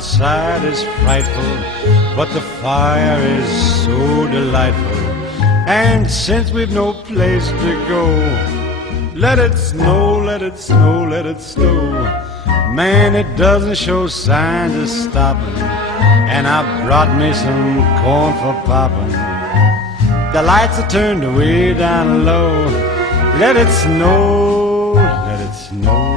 outside is frightful, but the fire is so delightful. And since we've no place to go, let it snow, let it snow, let it snow. Man, it doesn't show signs of stopping, and I brought me some corn for popping. The lights are turned way down low. Let it snow, let it snow.